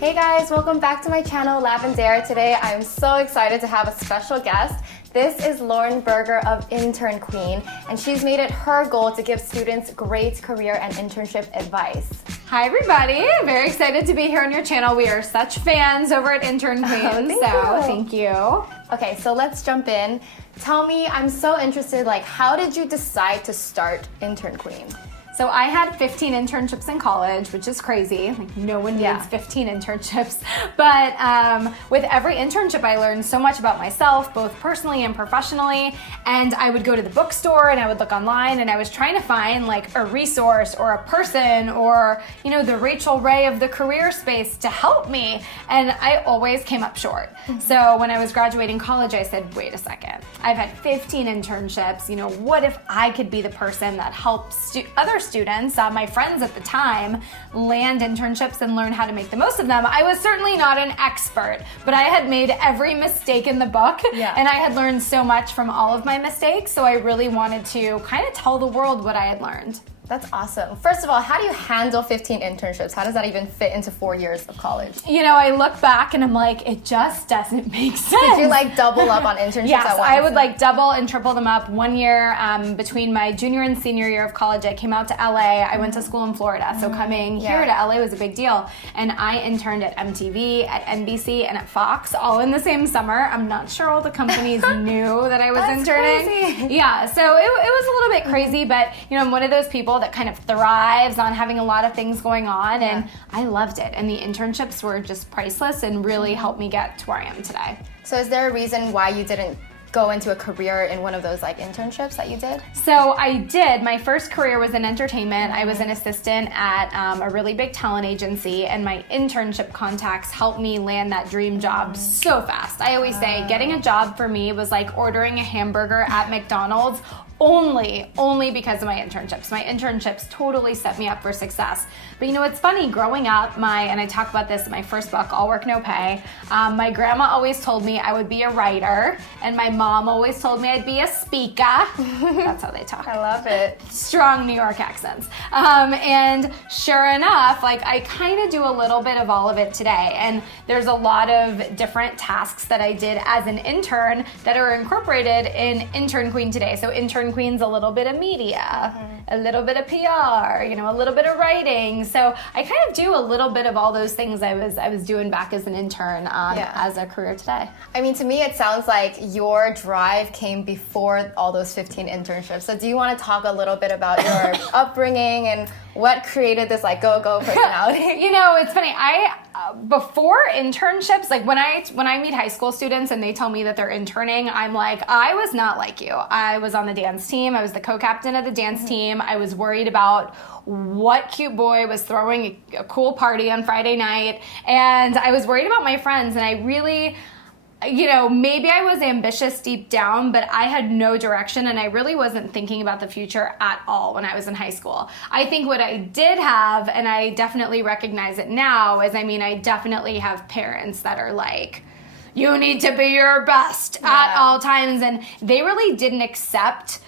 Hey guys, welcome back to my channel, Lavendaire. Today I am so excited to have a special guest. This is Lauren Berger of Intern Queen, and she's made it her goal to give students great career and internship advice. Hi everybody, very excited to be here on your channel. We are such fans over at Intern Queen, thank you. Okay, so let's jump in. Tell me, I'm so interested, how did you decide to start Intern Queen? So I had 15 internships in college, which is crazy. No one needs 15 internships. But with every internship, I learned so much about myself, both personally and professionally. And I would go to the bookstore and I would look online and I was trying to find a resource or a person or, the Rachel Ray of the career space to help me. And I always came up short. So when I was graduating college, I said, wait a second. I've had 15 internships. What if I could be the person that helps other students, my friends at the time, land internships and learn how to make the most of them? I was certainly not an expert, but I had made every mistake in the book, and I had learned so much from all of my mistakes, so I really wanted to kind of tell the world what I had learned. That's awesome. First of all, how do you handle 15 internships? How does that even fit into 4 years of college? I look back and I'm like, it just doesn't make sense. Did you double up on internships yes, at once? I would double and triple them up. 1 year between my junior and senior year of college, I came out to LA. I went to school in Florida, so coming here to LA was a big deal. And I interned at MTV, at NBC, and at Fox, all in the same summer. I'm not sure all the companies knew that I was interning. Crazy. Yeah, so it was a little bit crazy, but I'm one of those people that kind of thrives on having a lot of things going on, and I loved it. And the internships were just priceless and really helped me get to where I am today. So is there a reason why you didn't go into a career in one of those internships that you did? So I did. My first career was in entertainment. I was an assistant at a really big talent agency, and my internship contacts helped me land that dream job so fast. I always say getting a job for me was like ordering a hamburger at McDonald's only because of my internships. My internships totally set me up for success. But it's funny, growing up, and I talk about this in my first book, All Work, No Pay, my grandma always told me I would be a writer, and my mom always told me I'd be a speaker. That's how they talk. I love it. Strong New York accents. And sure enough, I kind of do a little bit of all of it today. And there's a lot of different tasks that I did as an intern that are incorporated in Intern Queen today. So Intern Queen's a little bit of media, a little bit of PR, a little bit of writing. So I kind of do a little bit of all those things I was doing back as an intern as a career today. I mean, to me, it sounds like your drive came before all those 15 internships. So do you want to talk a little bit about your upbringing and what created this go-go personality? It's funny. Before internships, when I meet high school students and they tell me that they're interning, I'm like, I was not like you. I was on the dance team. I was the co-captain of the dance team. I was worried about what cute boy was throwing a cool party on Friday night. And I was worried about my friends. And I really, maybe I was ambitious deep down, but I had no direction, and I really wasn't thinking about the future at all when I was in high school. I think what I did have, and I definitely recognize it now, is I definitely have parents that are like, you need to be your best at all times, and they really didn't accept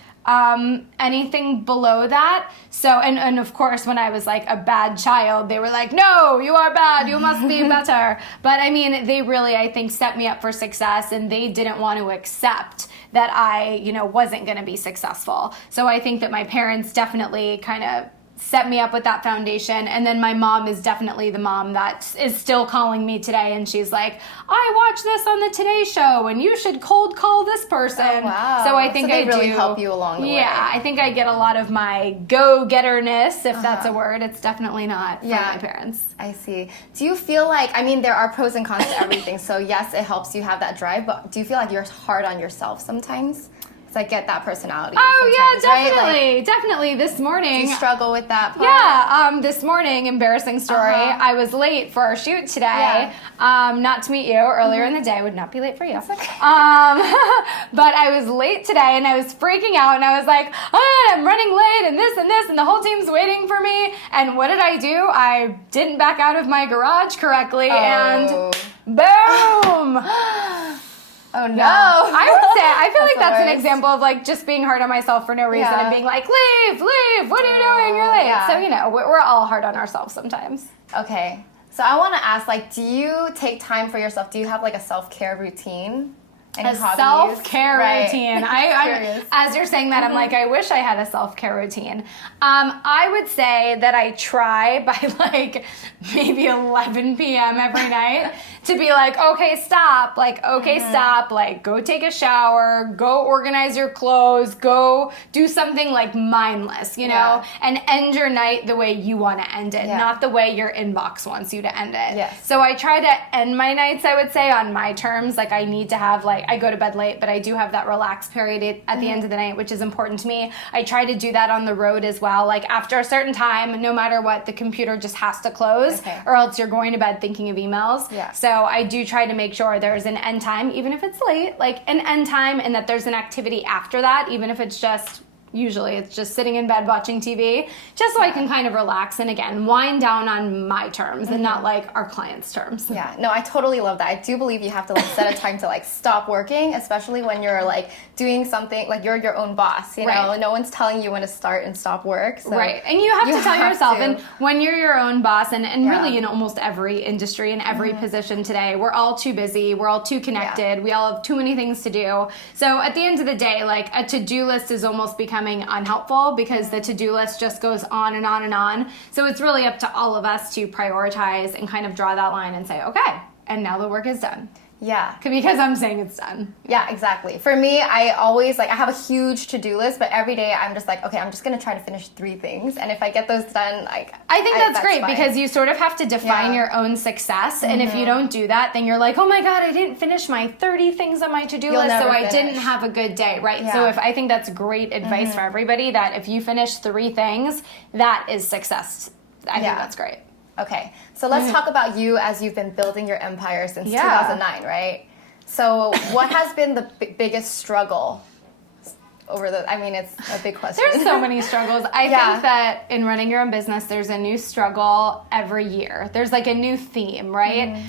anything below that. So, and of course, when I was a bad child, they were like, no, you are bad, you must be better. But they really, I think, set me up for success, and they didn't want to accept that I, wasn't going to be successful. So I think that my parents definitely kind of set me up with that foundation. And then my mom is definitely the mom that is still calling me today, and she's like, I watched this on the Today Show and you should cold call this person. Oh, wow. So I think they really help you along the way. Yeah, I think I get a lot of my go-getterness, if that's a word. It's definitely not from my parents. I see. Do you feel there are pros and cons to everything, so yes, it helps you have that drive, but do you feel like you're hard on yourself sometimes? I get that personality. Oh yeah, definitely, right? Definitely. This morning, do you struggle with that part? Yeah. This morning, embarrassing story. I was late for our shoot today. Not to meet you earlier in the day. I would not be late for you. That's okay. But I was late today, and I was freaking out, and I was like, I'm running late, and this, and the whole team's waiting for me. And what did I do? I didn't back out of my garage correctly, and boom. Oh no. I would say, I feel like that's the an example of just being hard on myself for no reason and being like, leave, what are you doing? You're late. So, we're all hard on ourselves sometimes. Okay. So I want to ask, like, do you take time for yourself? Do you have like a self-care routine? Any a hobbies? self-care Right. routine. I as you're saying that, I'm like, I wish I had a self-care routine. I would say that I try by like maybe 11 p.m. every night to be like, okay, stop. Like, okay, stop. Like, go take a shower. Go organize your clothes. Go do something like mindless, you know, and end your night the way you want to end it, not the way your inbox wants you to end it. Yes. So I try to end my nights, I would say, on my terms. Like, I need to have like, I go to bed late, but I do have that relaxed period at the end of the night, which is important to me. I try to do that on the road as well. Like, after a certain time, no matter what, the computer just has to close, or else you're going to bed thinking of emails. Yeah. So I do try to make sure there's an end time, even if it's late, like an end time, and that there's an activity after that, even if it's just, usually it's just sitting in bed watching TV, just so I can kind of relax and, again, wind down on my terms and not like our clients' terms. Yeah, no, I totally love that. I do believe you have to like set a time to like stop working, especially when you're like doing something, like you're your own boss, you know? No one's telling you when to start and stop work. So right, and you have to tell yourself, and when you're your own boss, and really in almost every industry and every position today, we're all too busy, we're all too connected, we all have too many things to do. So at the end of the day, like, a to-do list is almost becoming unhelpful because the to-do list just goes on and on and on. So it's really up to all of us to prioritize and kind of draw that line and say, okay, and now the work is done. Yeah. Because I'm saying it's done. Yeah, exactly. For me, I always, like, I have a huge to-do list, but every day I'm just like, okay, I'm just going to try to finish 3 things. And if I get those done, like, I think that's great fine. Because you sort of have to define your own success. And if you don't do that, then you're like, oh my God, I didn't finish my 30 things on my to-do list, so I didn't have a good day, right? So I think that's great advice for everybody, that if you finish 3 things, that is success. I think that's great. Okay, so let's talk about you as you've been building your empire since 2009, right? So what has been the biggest struggle over the, I mean, it's a big question. There's so many struggles. I think that in running your own business, there's a new struggle every year. There's like a new theme, right?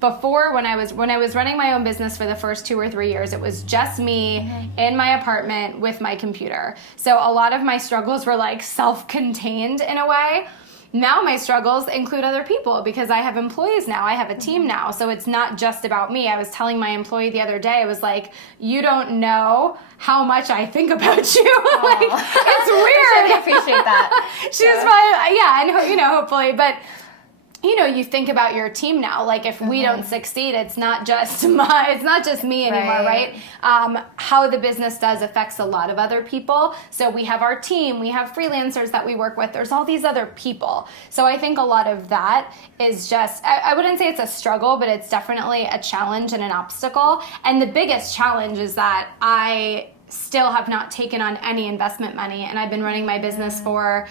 Before, when I was running my own business for the first 2 or 3 years, it was just me in my apartment with my computer. So a lot of my struggles were like self-contained in a way. Now my struggles include other people because I have employees now. I have a team now. So it's not just about me. I was telling my employee the other day, I was like, you don't know how much I think about you. Like, it's weird. I appreciate that. She was probably, and you know, hopefully, but you know, you think about your team now. Like, if we don't succeed, it's not just me anymore, right? How the business does affects a lot of other people. So we have our team, we have freelancers that we work with. There's all these other people. So I think a lot of that is just, I wouldn't say it's a struggle, but it's definitely a challenge and an obstacle. And the biggest challenge is that I still have not taken on any investment money, and I've been running my business for,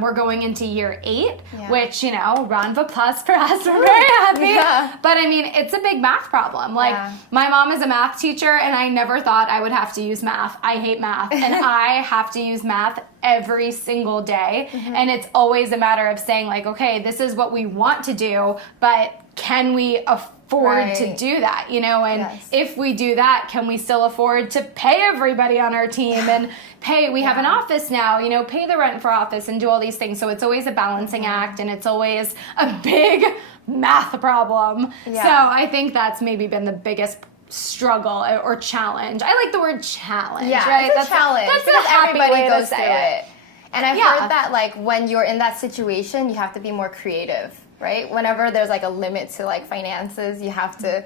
we're going into year 8, which, you know, round of applause for us, we're very happy. But I mean, it's a big math problem. Like, my mom is a math teacher, and I never thought I would have to use math. I hate math, and I have to use math every single day, and it's always a matter of saying, like, okay, this is what we want to do, but can we afford to do that, you know? And if we do that, can we still afford to pay everybody on our team and pay, we have an office now, you know, pay the rent for office and do all these things. So it's always a balancing act, and it's always a big math problem. So I think that's maybe been the biggest struggle or challenge. I like the word challenge, right? It's a challenge. That's because a happy everybody way goes to through say it. And I've heard that, like, when you're in that situation, you have to be more creative, right? Whenever there's like a limit to like finances, you have to.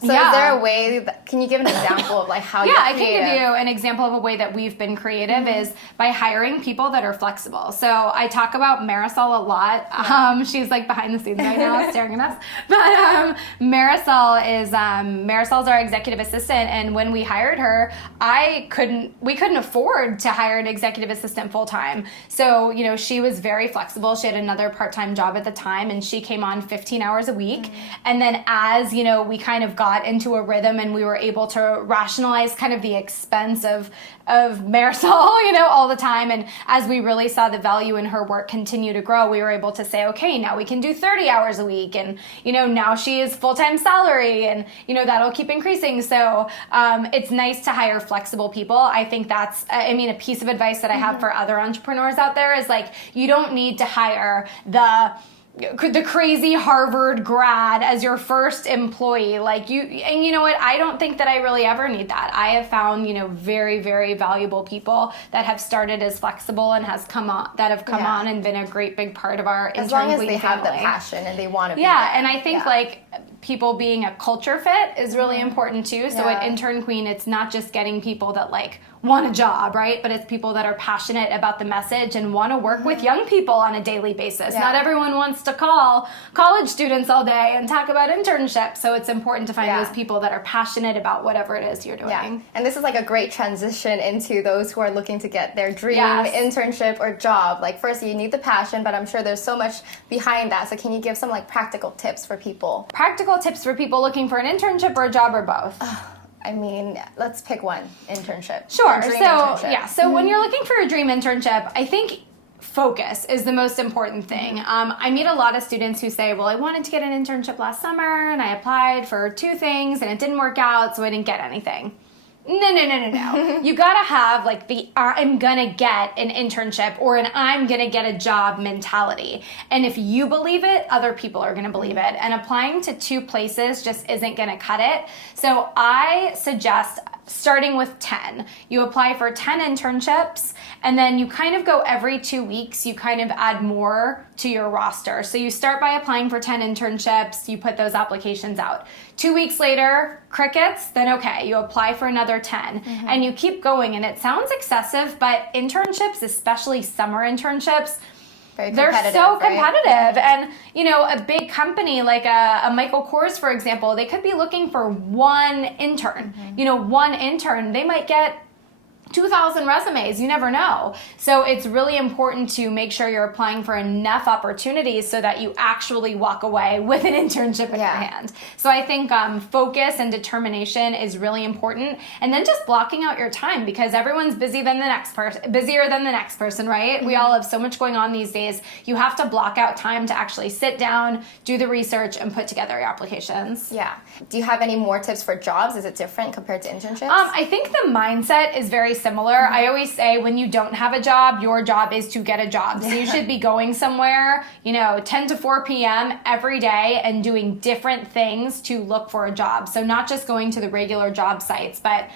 So is there a way that, can you give an example of like how you're creative? I can give you an example of a way that we've been creative is by hiring people that are flexible. So I talk about Marisol a lot. She's like behind the scenes right now staring at us. But Marisol's our executive assistant, and when we hired her, we couldn't afford to hire an executive assistant full time. So, you know, she was very flexible. She had another part-time job at the time, and she came on 15 hours a week. And then as, you know, we kind of got into a rhythm and we were able to rationalize kind of the expense of Marisol, you know, all the time. And as we really saw the value in her work continue to grow, we were able to say, okay, now we can do 30 hours a week. And, you know, now she is full-time salary, and, you know, that'll keep increasing. So it's nice to hire flexible people. I think that's, a piece of advice that I have for other entrepreneurs out there is, like, you don't need to hire the the crazy Harvard grad as your first employee. Like and you know what? I don't think that I really ever need that. I have found, very, very valuable people that have started as flexible and have come on and been a great big part of our Intern Queen family. As long as they have the passion and they want to be there. there. And I think people being a culture fit is really important too. So at Intern Queen, it's not just getting people that want a job, right? But it's people that are passionate about the message and want to work with young people on a daily basis. Not everyone wants to call college students all day and talk about internships. So it's important to find those people that are passionate about whatever it is you're doing. Yeah. And this is a great transition into those who are looking to get their dream internship or job. First you need the passion, but I'm sure there's so much behind that. So can you give some practical tips for people? Practical tips for people looking for an internship or a job or both? I mean, let's pick one. Internship. Sure. So when you're looking for a dream internship, I think focus is the most important thing. I meet a lot of students who say, well, I wanted to get an internship last summer and I applied for 2 things and it didn't work out, so I didn't get anything. No. You gotta have the I'm gonna get an internship or an I'm gonna get a job mentality. And if you believe it, other people are gonna believe it. And applying to 2 places just isn't gonna cut it. So I suggest starting with 10. You apply for 10 internships and then you kind of go every 2 weeks, you kind of add more to your roster. So you start by applying for 10 internships, you put those applications out. 2 weeks later, crickets, then okay, you apply for another 10 and you keep going. And it sounds excessive, but internships, especially summer internships, they're so competitive. And, a big company like a Michael Kors, for example, they could be looking for one intern. One intern, they might get 2,000 resumes. You never know. So it's really important to make sure you're applying for enough opportunities so that you actually walk away with an internship in your hand. So I think focus and determination is really important. And then just blocking out your time, because everyone's busier than the next person, right? We all have so much going on these days. You have to block out time to actually sit down, do the research, and put together your applications. Yeah. Do you have any more tips for jobs? Is it different compared to internships? I think the mindset is very similar. I always say when you don't have a job, your job is to get a job. So you should be going somewhere, 10 to 4 p.m. every day and doing different things to look for a job. So not just going to the regular job sites, but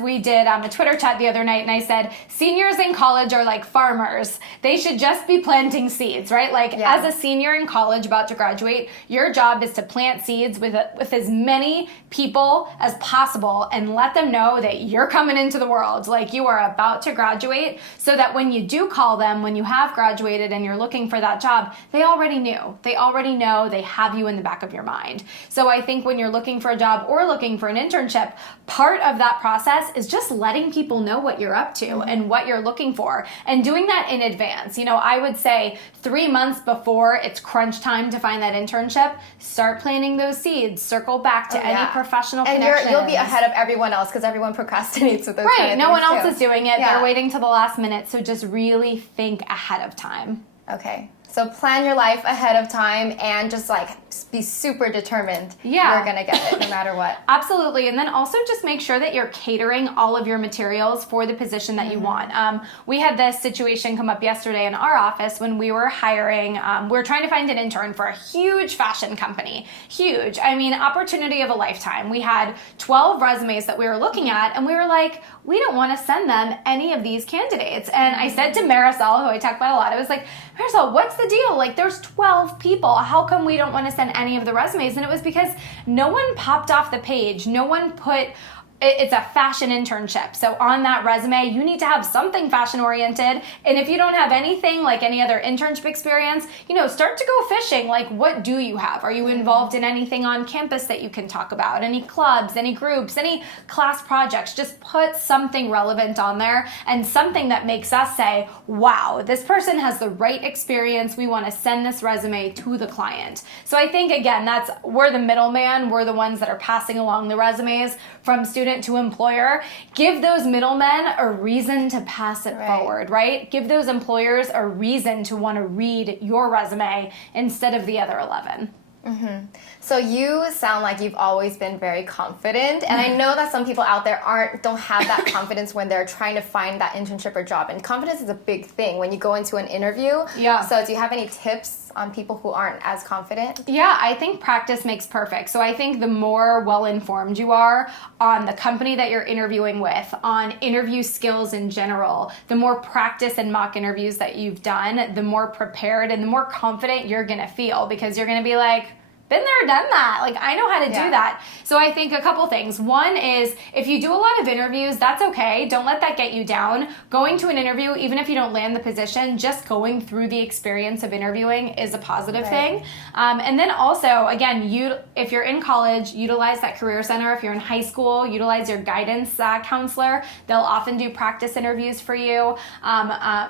we did a Twitter chat the other night and I said, seniors in college are like farmers. They should just be planting seeds, right? As a senior in college about to graduate, your job is to plant seeds with as many people as possible and let them know that you're coming into the world. You are about to graduate, so that when you do call them, when you have graduated and you're looking for that job, they already knew. They already know. They have you in the back of your mind. So I think when you're looking for a job or looking for an internship, part of that process is just letting people know what you're up to and what you're looking for, and doing that in advance. I would say 3 months before it's crunch time to find that internship, start planting those seeds, circle back to any professional connections. And you'll be ahead of everyone else because everyone procrastinates with those kind of no one else too. is doing it. They're waiting till the last minute. So just really think ahead of time. Okay. So plan your life ahead of time and just be super determined. You're going to get it no matter what. Absolutely. And then also just make sure that you're catering all of your materials for the position that you want. We had this situation come up yesterday in our office when we were hiring. We were trying to find an intern for a huge fashion company. Huge. I mean, opportunity of a lifetime. We had 12 resumes that we were looking at and we were like, we don't want to send them any of these candidates. And I said to Marisol, who I talk about a lot, I was like, Marisol, what's the deal? There's 12 people. How come we don't want to send any of the resumes? And it was because no one popped off the page. No one put it's a fashion internship. So on that resume, you need to have something fashion oriented. And if you don't have anything like any other internship experience, start to go fishing. What do you have? Are you involved in anything on campus that you can talk about? Any clubs, any groups, any class projects? Just put something relevant on there and something that makes us say, wow, this person has the right experience. We want to send this resume to the client. So I think, again, we're the middleman. We're the ones that are passing along the resumes from student to employer. Give those middlemen a reason to pass it forward, right? Give those employers a reason to want to read your resume instead of the other 11. So you sound like you've always been very confident, and I know that some people out there don't have that confidence when they're trying to find that internship or job, and confidence is a big thing when you go into an interview. So do you have any tips on people who aren't as confident? Yeah, I think practice makes perfect. So I think the more well-informed you are on the company that you're interviewing with, on interview skills in general, the more practice and mock interviews that you've done, the more prepared and the more confident you're going to feel, because you're going to be like, been there, done that. Like, I know how to do that. So I think a couple things. One is, if you do a lot of interviews, that's okay. Don't let that get you down. Going to an interview, even if you don't land the position, just going through the experience of interviewing is a positive thing. And then also, again, if you're in college, utilize that career center. If you're in high school, utilize your guidance counselor. They'll often do practice interviews for you.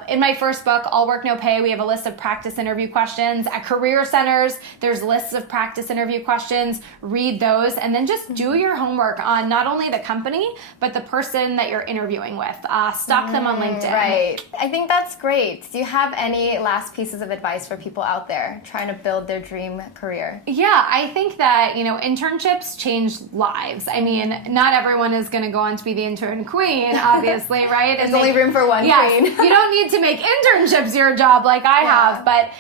In my first book, All Work, No Pay, we have a list of practice interview questions. At career centers, there's lists of practice interview questions. Read those, and then just do your homework on not only the company, but the person that you're interviewing with. Stalk them on LinkedIn. Right. I think that's great. Do you have any last pieces of advice for people out there trying to build their dream career? Yeah, I think that, internships change lives. I mean, not everyone is going to go on to be the intern queen, obviously, right? There's only room for one queen. You don't need to make internships your job like I have, but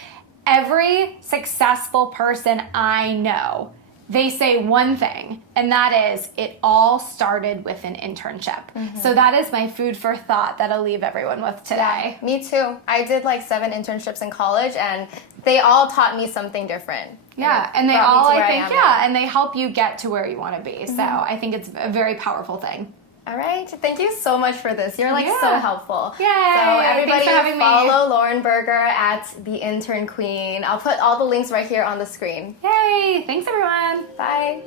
every successful person I know, they say one thing, and that is, it all started with an internship. So that is my food for thought that I'll leave everyone with today. Yeah, me too. I did like 7 internships in college, and they all taught me something different. Yeah, and they all, I think, and they help you get to where you want to be. So I think it's a very powerful thing. All right. Thank you so much for this. You're so helpful. Yay. So everybody Thanks for having follow Lauren Berger at the Intern Queen. I'll put all the links right here on the screen. Yay. Thanks, everyone. Bye.